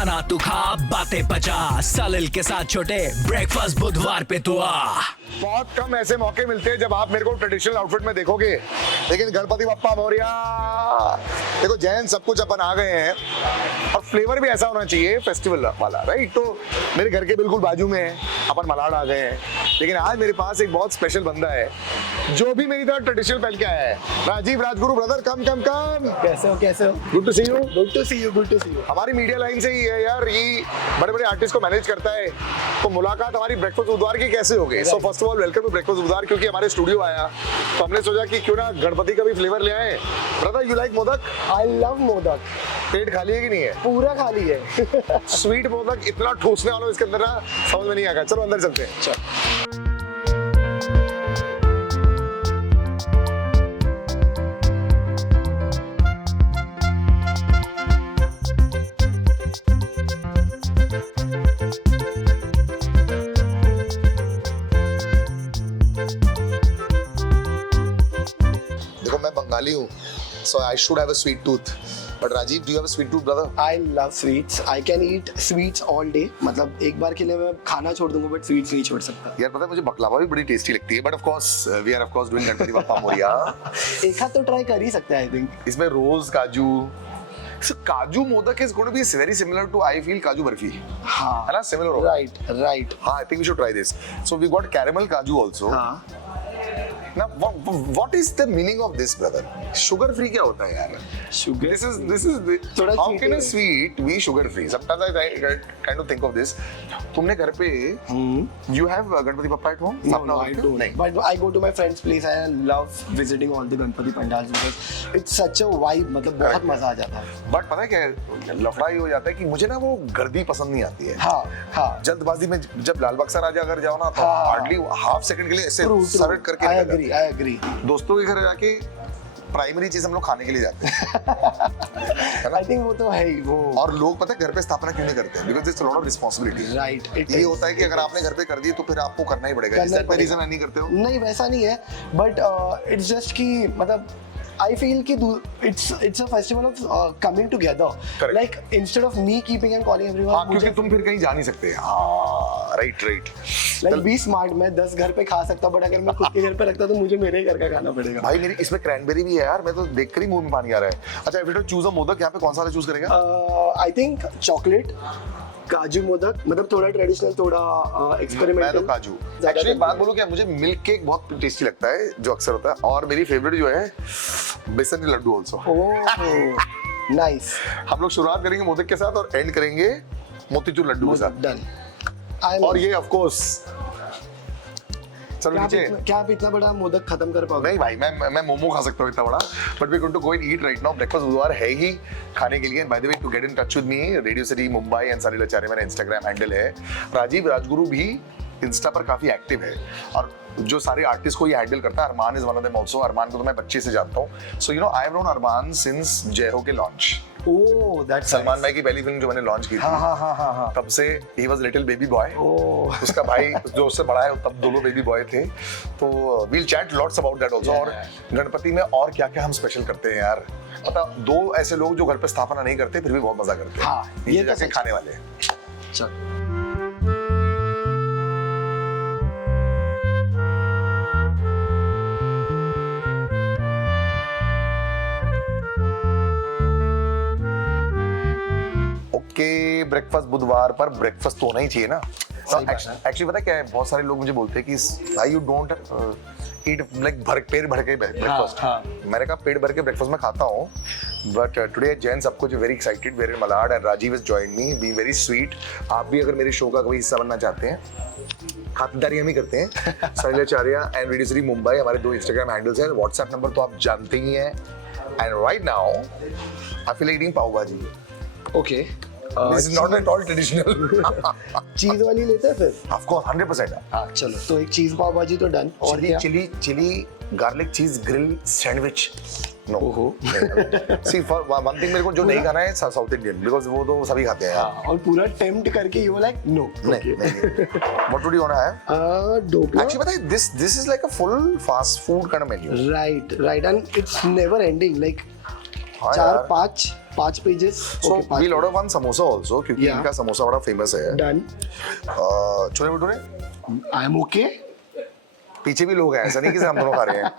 खाना तू खा, बातें पचा, सलिल के साथ छोटे ब्रेकफास्ट बुधवार पे तू आ। बहुत कम ऐसे मौके मिलते हैं जब आप मेरे को ट्रेडिशनल आउटफिट में देखोगे, लेकिन गणपति बप्पा मोरिया। देखो जैन सब कुछ अपन आ गए हैं और फ्लेवर भी ऐसा होना चाहिए फेस्टिवल वाला, राइट? तो मेरे घर के बिल्कुल बाजू में है, अपन मलाड आ गए हैं, लेकिन आज मेरे पास एक बहुत स्पेशल बंदा है जो भी मेरी तरह ट्रेडिशनल पहन के आया है। Rajeev Rajguru brother, come come come. कैसे हो? कैसे हो? Good to see you. Good to see you, good to see you. हमारी मीडिया लाइन से ही है यार, ये बड़े बड़े आर्टिस्ट को मैनेज करता है, तो मुलाकात हमारी ब्रेकफास्ट बुधवार की कैसे हो गई? So first of all welcome to breakfast Budhwar. क्योंकि हमारे स्टूडियो आया तो हमने सोचा कि क्यों ना गणपति का भी फ्लेवर ले आए। Brother you like modak? I love modak. पेट खाली है कि नहीं है? पूरा खाली है। स्वीट मोदक इतना ठूसने वाला इसके अंदर ना समझ में नहीं आएगा। चलो अंदर चलते हैं। चल। देखो मैं बंगाली हूँ, so I should have a sweet tooth. But Rajiv, do you have a sweet tooth, brother? I love sweets. I can eat sweets all day. मतलब एक बार के लिए मैं खाना छोड़ दूंगा बट स्वीट्स नहीं छोड़ सकता। यार पता है मुझे बकलावा भी बड़ी टेस्टी लगती है, but of course we are of course doing Ganpati Bappa Moriya. एक हाथ तो ट्राई कर ही सकते हैं आई थिंक। इसमें रोज काजू, so काजू modak is going to be very similar to I feel काजू बर्फी। हाँ है ना, similar होगा। राइट। हाँ, I think we should try this. So we got caramel काजू also. हाँ Now what is the meaning of this, brother? Sugar free क्या होता है यार? शुगर This is थोड़ा how cheating can a है। sweet be sugar free? Sometimes I kind of think of this. तुमने घर पे you have Ganpati Bappa at home? No, अपना I होता है? don't. नहीं। But I go to my friend's place and I love visiting all the Ganpati pandals because it's such a vibe. मतलब बहुत Correct. मजा आ जाता है। बट पता है क्या लफड़ा ये हो जाता है कि मुझे ना वो गर्दी पसंद नहीं आती है। हाँ जल्दबाजी में जब लाल बक्सा राजा अगर जाओ ना तो हाँ। हार्डली हाफ सेकंड के लिए ऐसे True, सर्व करके I निकल agree, I agree. जाते हैं। दोस्तों के घर जाके प्राइमरी चीज हम लोग खाने के लिए जाते हैं। है ना? I think वो तो है ही वो। और लोग पता है घर पे स्थापना क्यों नहीं करते हैं? Because it's a lot of responsibility. Right, it ये is. होता है कि अगर आपने घर पे कर दी तो फिर आपको करना ही पड़ेगा। इस करना ही रीजन पड़ेगा। नहीं करते हो? नहीं वैसा नहीं है बट इट्स जस्ट कि मतलब I feel कि it's a festival of coming together. Correct. Like instead of me keeping and calling everyone. हाँ, क्योंकि तुम फिर कहीं जा नहीं सकते। हाँ, राइट। like be smart. मैं 10 घर पे खा सकता बट अगर मैं खुद के घर पे रखता तो मुझे मेरे ही घर का खाना पड़ेगा। भाई मेरी इसमें क्रैनबेरी भी है यार, मैं तो देखकर ही मुंह में पानी आ रहा है। अच्छा, if you choose a modak यहाँ पे कौन सा वाला चूज करेगा? I think chocolate, काजू मोदक, मतलब थोड़ा ट्रेडिशनल, थोड़ा एक्सपेरिमेंटल। मैं तो काजू। एक्चुअली बात बोलूं क्या, मुझे मिल्क केक बहुत टेस्टी लगता है जो अक्सर होता है, और मेरी फेवरेट जो है बेसन के लड्डू आल्सो। Oh nice. हम लोग शुरुआत करेंगे मोदक के साथ और एंड करेंगे मोतीचूर लड्डू के साथ। डन। और ये ऑफ कोर्स चलो नीचे। क्या आप इतना बड़ा मोदक खत्म कर पाओगे? नहीं भाई, मैं मोमो खा सकता हूँ इतना बड़ा, but we going to go and eat right now. Breakfast बुधवार है ही खाने के लिए। By the way, to get in touch with me, Radio city Mumbai and Salil Acharya मेरा इंस्टाग्राम हैंडल है। राजीव राजगुरु भी इंस्टा पर काफी एक्टिव है और जो सारे आर्टिस्ट को ये हैंडल करता है। Armaan is one of them also. Armaan को तो मैं बच्चे से जानता हूँ। So you know I have known Armaan since Jai Ho के लॉन्च। ओह दैट्स सलमान भाई की पहली फिल्म जो मैंने लॉन्च की थी, हाँ। तब से ही was little baby boy. Oh उसका भाई जो उससे बड़ा है तब दोनों बेबी बॉय थे। तो we'll chat lots about that also. और गणपति में और क्या क्या हम स्पेशल करते हैं यार, पता दो ऐसे लोग जो घर पे स्थापना नहीं करते फिर भी बहुत मजा करते हैं। हाँ, ये तो जाके सच खाने वाले। चल। ओके, ब्रेकफास्ट बुधवार पर ब्रेकफास्ट तो होना ही चाहिए ना। सही बात है। एक्चुअली पता है क्या है, बहुत सारे लोग मुझे बोलते हैं कि भाई यू डोंट ईट लाइक पेट भर के ब्रेकफास्ट। हाँ। मैंने कहा पेट भर के ब्रेकफास्ट में खाता हूँ, बट टुडे जैन सब कुछ very excited, very Malad and Rajeev is join me being very sweet. आप भी अगर मेरे शो का कोई हिस्सा बनना चाहते हैं, खातिरदारी हम ही करते हैं। Salil Acharya and Radio city Mumbai हमारे 2 इंस्टाग्राम हैंडल्स हैं। व्हाट्सएप नंबर तो आप जानते ही हैं। And right now I feel eating pav bhaji. Okay this is not at all traditional. Cheese वाली लेते हैं फिर? Of course 100%। हाँ चलो, तो एक चीज पाव भाजी तो डन। और क्या? Chilli garlic cheese grill sandwich. No ओहो। सी फॉर वन थिंग मेरे को जो नहीं खाना है साउथ इंडियन, बिकॉज़ वो तो सभी खाते हैं। हाँ, और पूरा टेम्प्ट करके यू लाइक नो। नहीं what would you want to have? Dhokla. Actually पता है this is like a full fast food kind of menu. Right and it's never ending, like हाँ चार यार। पांच 5 pages. So Okay, 5 we'll order one samosa also क्योंकि Yeah. इनका समोसा बड़ा famous है. Done. Chole bhature I am okay. पीछे भी लोग हैं, ऐसा नहीं कि हम दोनों खा रहे हैं.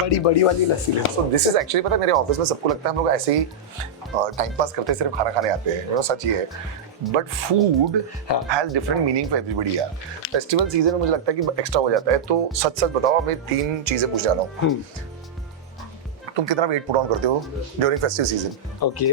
बड़ी बड़ी वाली लस्सी ले. So this is actually पता है मेरे ऑफिस में सबको लगता है हम लोग ऐसे ही टाइम पास करते हैं, सिर्फ खाना खाने आते हैं. सच ही है. But food has different meaning for everybody यार. फेस्टिवल सीजन में मुझे लगता है कि एक्स्ट्रा हो जाता है. तो सच सच बताओ, मैं 3 चीजें पूछने वाला हूँ. तुम कितना वेट पुट ऑन करते हो ड्यूरिंग फेस्टिव सीजन? Okay.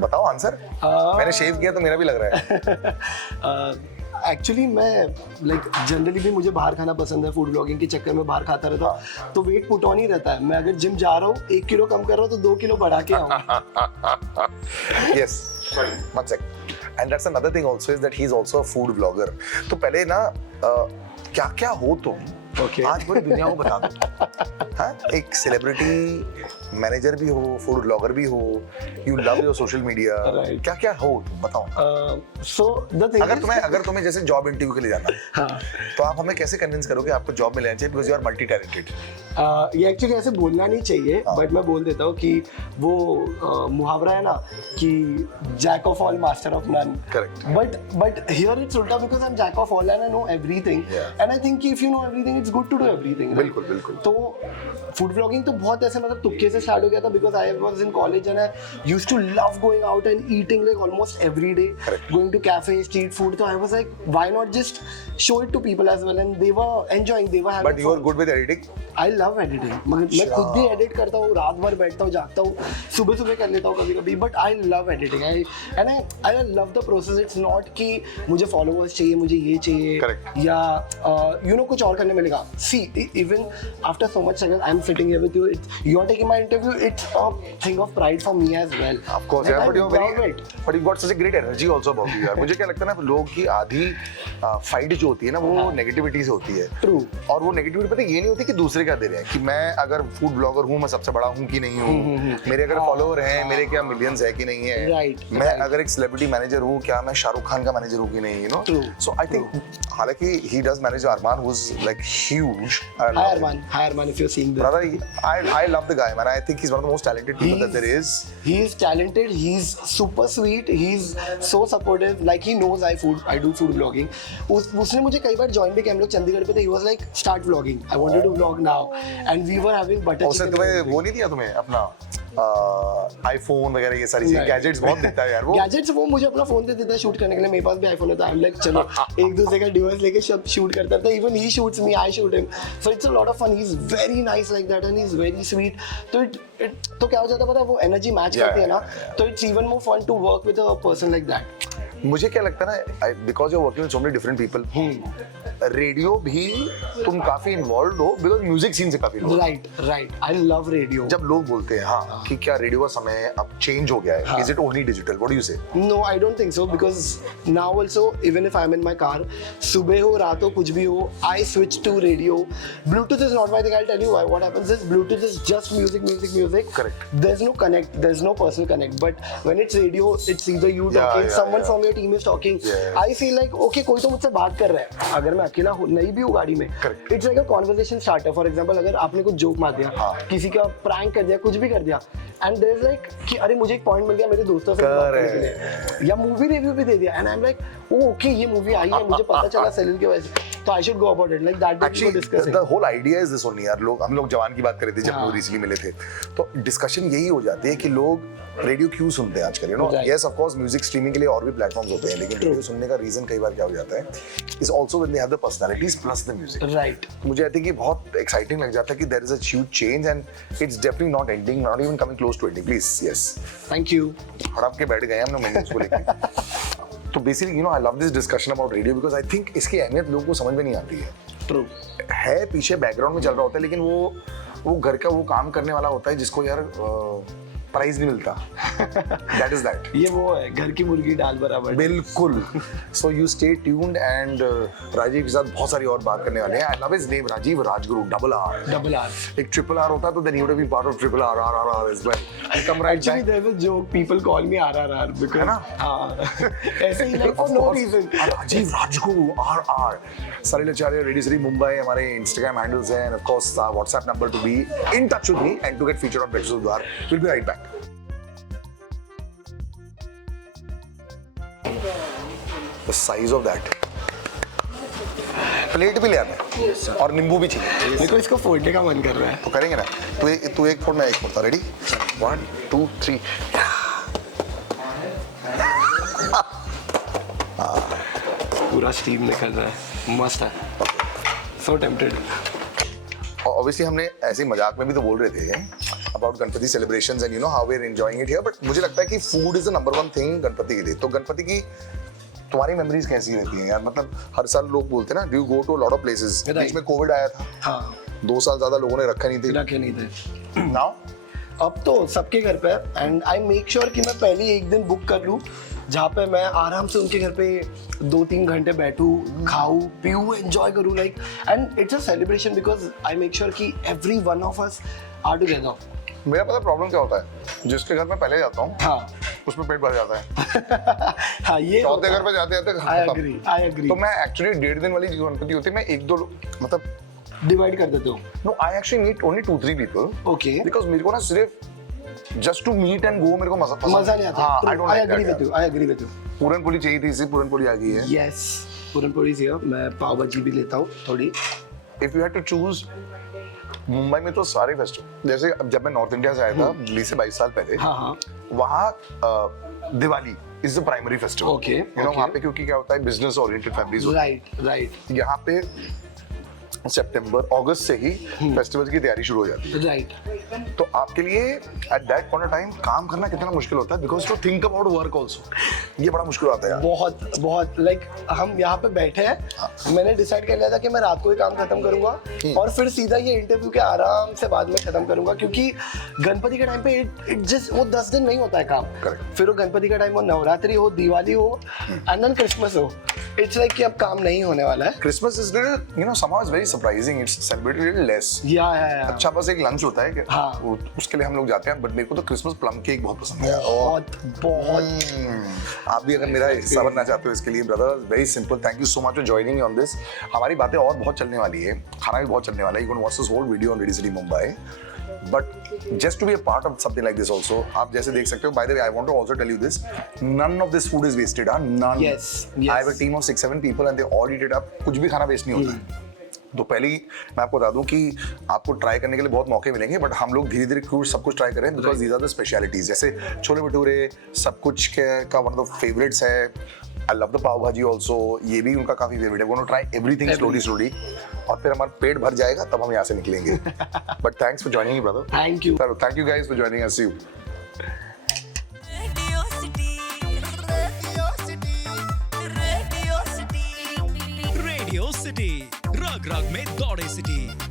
बताओ आंसर. मैंने शेव किया तो मेरा भी लग रहा है. एक्चुअली मैं लाइक जनरली भी मुझे बाहर खाना पसंद है. फूड ब्लॉगिंग के चक्कर में बाहर खाता रहता हूँ, तो वेट पुट ऑन ही रहता है. मैं अगर जिम जा रहा हूँ 1 किलो कम कर रहा हूँ तो 2 किलो बढ़ा के आऊँ. Yes. One sec. And that's another thing also is that he's also a food vlogger. तो पहले ना क्या क्या हो तुम Okay. आज पूरी दुनिया को बता दो. हाँ, एक सेलिब्रिटी मैनेजर भी हो, फूड ब्लॉगर भी हो, you love your social media. Right. क्या क्या हो तुम बताओ. So the thing अगर तुम्हें जैसे जॉब इंटरव्यू के लिए जाना है, हाँ. तो आप हमें कैसे कन्विंस करोगे आपको जॉब मिलना चाहिए because you are multi talented. ये एक्चुअली ऐसे बोलना नहीं चाहिए, बट मैं बोल देता हूँ कि वो मुहावरा है ना कि jack of all master of none. Correct. But here it's उल्टा because I am jack of all and I know everything. Yeah. And I think if you know everything it's good to do everything. बिल्कुल, बिल्कुल. तो food blogging तो बहुत ऐसे मतलब तुक्के से स्टार्ट हो गया था because I was in college and I used to love going out and eating like almost every day, Correct. Going to cafe street food. तो I was like why not just show it to people as well and they were enjoying, they were having. But you are good with editing. I love editing. मैं खुद भी edit करता हूँ, रात भर बैठता हूँ, जागता हूँ, सुबह सुबह कर लेता हूँ कभी कभी. But I love editing. I love the process. It's not कि मुझे फॉलोअर्स चाहिए, मुझे ये चाहिए. Correct. या यू नो कुछ और करने मिलेगा. See even after so much struggle I am sitting here with you, you are taking my interview. It's a thing of pride for me as well. Of course, yeah, but you've got such a great energy also about you यार. मुझे क्या लगता है ना, लोगों की आधी fight जो होती है ना, वो नेगेटिविटी से होती है. True. और वो नेगेटिविटी पता है ये नहीं होती कि दूसरे क्या दे रहे हैं, कि मैं अगर फूड ब्लॉगर हूँ मैं सबसे बड़ा हूँ कि नहीं हूँ, मेरे अगर फॉलोअर हैं, मेरे क्या मिलियंस है कि नहीं है. Right, मैं right. अगर एक सेलिब्रिटी मैनेजर हूँ, क्या मैं शाहरुख खान का मैनेजर हूँ कि नहीं, you know. True. So I think हालांकि he does manage Arman who's like huge. Hi Arman, if you're seeing this. Brother, I love the guy, man. I think he's one of the most talented people that there is. He is talented. He's super sweet. He's so supportive. Like he knows I do food vlogging. उसने मुझे कई बार join भी किया. हम लोग चंडीगढ़ पे थे. He was like start vlogging. I wanted to vlog now, and we were having butter उसने chicken. तुम्हें वो नहीं दिया तुम्हें अपना आईफोन वगैरह ये सारी चीजें, गैजेट्स बहुत देता है यार वो. गैजेट्स वो मुझे अपना फोन दे देता है शूट करने के लिए. मेरे पास भी आईफोन है तो आई एम लाइक चलो एक दूसरे का डिवाइस लेके सब शूट करता था. Even he shoots me, I shoot him. So it's a lot of fun. He is very nice like that and he is very sweet. तो तो क्या हो जाता है पता है, वो एनर्जी मैच करती है ना, तो it's even more fun to work with a person like that. मुझे क्या लगता है ना, because you are working with so many different people, radio भी तुम काफी इन्वॉल्व हो बिकॉज म्यूजिक सीन से काफी involved. Right. I love radio. जब लोग बोलते हैं हाँ कि क्या रेडियो का समय अब चेंज हो गया है, is it only digital, what do you से? No, I don't think so because now also even if I'm in my car, सुबह हो रात हो कुछ भी हो, I switch to radio. Bluetooth is not my thing. I'll tell you why. What happens is Bluetooth is just music. Correct. There's no connect. There's no personal connect. But when it's radio, it's either you Yeah, talking, yeah, someone yeah. from your team is talking. Yeah. I feel like okay, कोई तो मुझसे बात कर रहा है. अगर मैं अकेला नहीं भी हूँ गाड़ी में, Correct. it's like a conversation starter. For example, अगर आपने कुछ जोक मार दिया, किसी का प्रैंक कर दिया, कुछ भी कर दिया, and there's like कि अरे मुझे एक पॉइंट मिल गया मेरे दोस्तों से बात करने के लिए, या मूवी रिव्यू भी दे दिया, and I am like okay ये मूवी आई है, मुझे पता चला सेलिल की वजह से, तो I should go about it like that. Actually, the whole idea is this only यार. हम लोग जवान की बात कर रहे थे जब लोग रिसेंटली मिले थे, तो डिस्कशन यही हो जाती है कि लोग रेडियो क्यों सुनते हैं आजकल, you know. Yes of course music streaming के लिए और भी प्लेटफॉर्म्स होते हैं, लेकिन रेडियो सुनने का रीजन कई बार क्या हो जाता है is also when they have the personalities plus the music. Right. मुझे आई थिंक कि बहुत एक्साइटिंग लग जाता है कि there is a huge change and it's definitely not ending, not even coming close to ending. Please yes, thank you. हड़प के बैठ गए हम लोग मेन्यूज को लेके. तो basically you know I love this discussion about radio because I think इसकी अहमियत लोगों को समझ में नहीं आती है. ट्रू है पीछे बैकग्राउंड में चल रहा होता है, लेकिन वो घर का वो काम करने वाला होता है जिसको यार प्राइज नहीं मिलता. That is that. ये वो है घर की मुर्गी दाल बराबर. बिल्कुल. So you stay tuned and Rajiv के साथ बहुत सारी और बात करने वाले हैं. I love his name, Rajiv Rajguru, double R. एक ट्रिपल आर होता तो then you would be part of triple R R R R is well. I come right actually there is joke people call me RRR because है ना? हां ऐसे ही like for no reason. Rajeev Rajguru R R. Salil Acharya, Radio city Mumbai हमारे Instagram handles हैं, and of course WhatsApp number to be in touch with me and to get featured on breakfast with द्वार. Will be right back. The size of that. Plate भी ले आना और नींबू भी चाहिए। मेरे को इसको फोड़ने का मन कर रहा है। तो करेंगे ना, तू एक फोड़, मैं एक फोड़ता। रेडी, 1 2 3। पूरा स्टीम निकल रहा है, मस्त है। सो टेम्पटेड। ऑब्वियसली हमने ऐसे मजाक में भी तो बोल रहे थे about Ganpati celebrations and you know how we are enjoying it here, but मुझे लगता है कि food is the number 1 thing Ganpati के लिए। तो गणपति की तुम्हारी मेमोरीज कैसी रहती हैं यार? मतलब हर साल लोग बोलते हैं ना, do you go to a lot of places? बीच में कोविड आया था, हाँ 2 साल ज्यादा लोगों ने रखे नहीं थे। नाउ अब तो सबके घर पे एंड आई मेक श्योर कि मैं पहले एक दिन बुक कर लूँ जहाँ पे मैं आराम से उनके घर पे 2-3 घंटे बैठूँ, खाऊँ पीऊँ, एंजॉय करूँ like. And it's a celebration because I make sure कि every one of us are together. मेरा पता प्रॉब्लम क्या होता है, जिसके घर में पहले जाता हूँ हाँ उसमें पेट भर जाता है। हाँ ये चौथे घर पे जाते जाते आई एग्री। तो मैं एक्चुअली 1.5 दिन वाली जो गणपति होती है, मैं 1-2 मतलब डिवाइड कर देते हो। No, I actually meet only 2-3 people. Okay. Because मेरे को ना सिर्फ just to meet and go मेरे को मजा नहीं आता। हाँ, I agree with you, I agree with you. Puran poli चाहिए थी, इसी पूरन पोली आ गई है। यस, पूरन पोली से मैं पाव भाजी भी लेता हूँ थोड़ी। If you had to choose, Mumbai में तो सारे फेस्टिवल, जैसे अब जब मैं नॉर्थ इंडिया से आया था दिल्ली से 22 साल पहले, हाँ वहाँ Diwali is the primary festival. Okay, you know वहाँ पे क्योंकि क्या होता है, बिजनेस ओरिएंटेड फैमिलीज। राइट। यहाँ पे सितंबर अगस्त से ही फेस्टिवल की तैयारी शुरू हो जाती है। राइट। तो आपके लिए at that point of time काम करना कितना मुश्किल होता है, because to think about work also, ये बड़ा मुश्किल होता है यार। बहुत लाइक हम यहाँ पे बैठे हैं, मैंने डिसाइड कर लिया था कि मैं रात को ही काम खत्म करूंगा और फिर सीधा ये इंटरव्यू के आराम से बाद में खत्म करूंगा, क्योंकि गणपति के टाइम पे इट जस्ट वो 10 दिन नहीं होता है काम। Correct. फिर वो गणपति का टाइम हो, नवरात्रि हो, दिवाली हो एंड देन क्रिसमस हो, इट्स लाइक कि अब काम नहीं होने वाला है। Christmas is little, you know, somehow is very surprising, it's celebrated little less. या अच्छा बस एक लंच होता है कि हाँ। उसके लिए हम लोग जाते हैं, बट मेरे को तो क्रिसमस प्लम केक बहुत पसंद है। बहुत। आप भी अगर मेरा हिस्सा बनना चाहते हो इसके लिए brother, very simple, thank you so much for joining on this. हमारी बातें और बहुत चलने वाली है, खाना भी बहुत चलने वाला है। You can watch this whole video on radio city Mumbai, but just to be a part of something like this also, आप जैसे देख सकते हो। By the way, I want to also tell you this, none of this food is wasted. None. Yes. I have a team of 6-7 people and they all eat it up. कुछ भी खाना waste नहीं होता है। तो पहले ही मैं आपको बता दूं कि आपको ट्राई करने के लिए बहुत मौके मिलेंगे, बट हम लोग धीरे धीरे सब कुछ ट्राई करें, because these are the specialities. जैसे छोले भटूरे सब कुछ का वन ऑफ द फेवरेट्स है। आई लव द पाव भाजी ऑल्सो, ये भी उनका काफी फेवरेट है। वो ट्राई एवरीथिंग स्लोली और फिर हमारा पेट भर जाएगा तब हम यहाँ से निकलेंगे। But thanks for joining brother. Thank you guys for joining us. Radio city, रग रग में दौड़े सिटी।